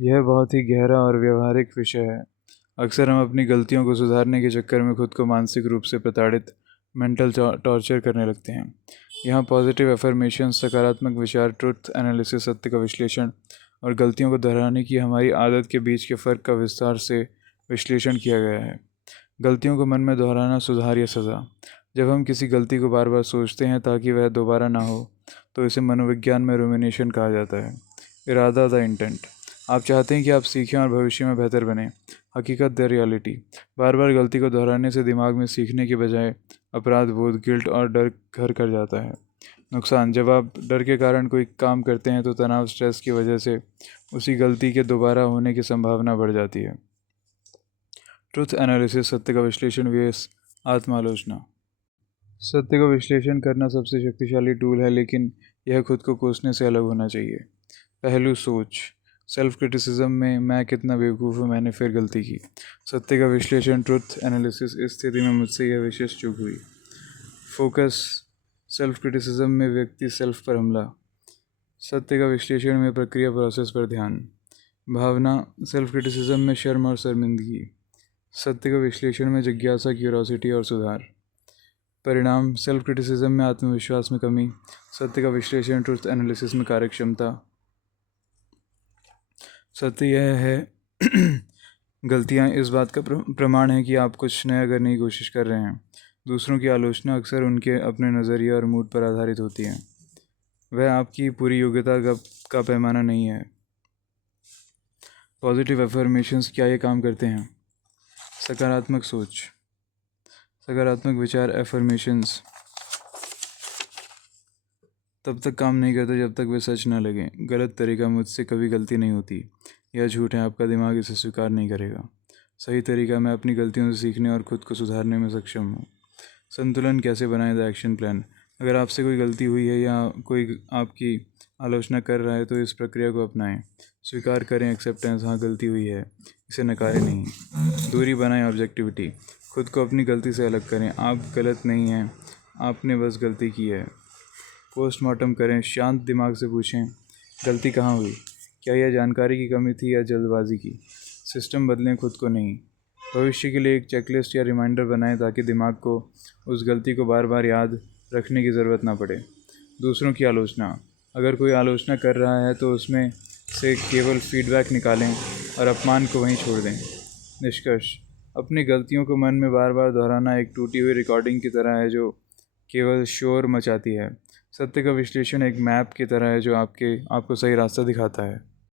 यह बहुत ही गहरा और व्यवहारिक विषय है। अक्सर हम अपनी गलतियों को सुधारने के चक्कर में खुद को मानसिक रूप से प्रताड़ित मेंटल टॉर्चर करने लगते हैं। यहाँ पॉजिटिव एफर्मेशन, सकारात्मक विचार, ट्रुथ एनालिसिस, सत्य का विश्लेषण और गलतियों को दोहराने की हमारी आदत के बीच के फ़र्क का विस्तार से विश्लेषण किया गया है। गलतियों को मन में दोहराना, सुधार या सज़ा। जब हम किसी गलती को बार बार सोचते हैं ताकि वह दोबारा ना हो, तो इसे मनोविज्ञान में रूमिनेशन कहा जाता है। इरादा, द इंटेंट। आप चाहते हैं कि आप सीखें और भविष्य में बेहतर बने। हकीकत, द रियलिटी। बार बार गलती को दोहराने से दिमाग में सीखने के बजाय अपराध बोध, गिल्ट और डर घर कर जाता है। नुकसान, जब आप डर के कारण कोई काम करते हैं तो तनाव, स्ट्रेस की वजह से उसी गलती के दोबारा होने की संभावना बढ़ जाती है। ट्रुथ एनालिसिस, सत्य का विश्लेषण vs आत्मालोचना। सत्य का विश्लेषण करना सबसे शक्तिशाली टूल है, लेकिन यह खुद को कोसने से अलग होना चाहिए। पहलू, सोच। सेल्फ क्रिटिसिज्म में मैं कितना बेवकूफ़ हूँ, मैंने फिर गलती की। सत्य का विश्लेषण, ट्रुथ एनालिसिस, इस स्थिति में मुझसे यह विशेष चूक हुई। फोकस। सेल्फ क्रिटिसिज्म में व्यक्ति सेल्फ पर हमला। सत्य का विश्लेषण में प्रक्रिया, प्रोसेस पर ध्यान। भावना। सेल्फ क्रिटिसिज्म में शर्म और शर्मिंदगी। सत्य का विश्लेषण में जिज्ञासा, क्यूरोसिटी और सुधार। परिणाम। सेल्फ क्रिटिसिज्म में आत्मविश्वास में कमी। सत्य का विश्लेषण, ट्रुथ एनालिसिस में कार्यक्षमता। सत्य यह है गलतियाँ इस बात का प्रमाण है कि आप कुछ नया करने की कोशिश कर रहे हैं। दूसरों की आलोचना अक्सर उनके अपने नज़रिए और मूड पर आधारित होती है। वह आपकी पूरी योग्यता का पैमाना नहीं है। पॉजिटिव एफर्मेशंस क्या ये काम करते हैं? सकारात्मक सोच, सकारात्मक विचार, एफर्मेशंस तब तक काम नहीं करते जब तक वे सच ना लगें। गलत तरीका, मुझसे कभी गलती नहीं होती, यह झूठ है, आपका दिमाग इसे स्वीकार नहीं करेगा। सही तरीका, मैं अपनी गलतियों से सीखने और खुद को सुधारने में सक्षम हूँ। संतुलन कैसे बनाएं, द एक्शन प्लान। अगर आपसे कोई गलती हुई है या कोई आपकी आलोचना कर रहा है तो इस प्रक्रिया को अपनाएं। स्वीकार करें, एक्सेप्टेंस, हाँ गलती हुई है, इसे नकारें नहीं। दूरी बनाएं, ऑब्जेक्टिविटी। खुद को अपनी गलती से अलग करें, आप गलत नहीं हैं, आपने बस गलती की है। पोस्टमार्टम करें, शांत दिमाग से पूछें, गलती कहाँ हुई? क्या यह जानकारी की कमी थी या जल्दबाजी की? सिस्टम बदलें, खुद को नहीं। भविष्य के लिए एक चेकलिस्ट या रिमाइंडर बनाएं ताकि दिमाग को उस गलती को बार बार याद रखने की ज़रूरत ना पड़े। दूसरों की आलोचना। अगर कोई आलोचना कर रहा है तो उसमें से केवल फीडबैक निकालें और अपमान को वहीं छोड़ दें। निष्कर्ष, अपनी गलतियों को मन में बार बार दोहराना एक टूटी हुई रिकॉर्डिंग की तरह है जो केवल शोर मचाती है। सत्य का विश्लेषण एक मैप की तरह है जो आपको सही रास्ता दिखाता है।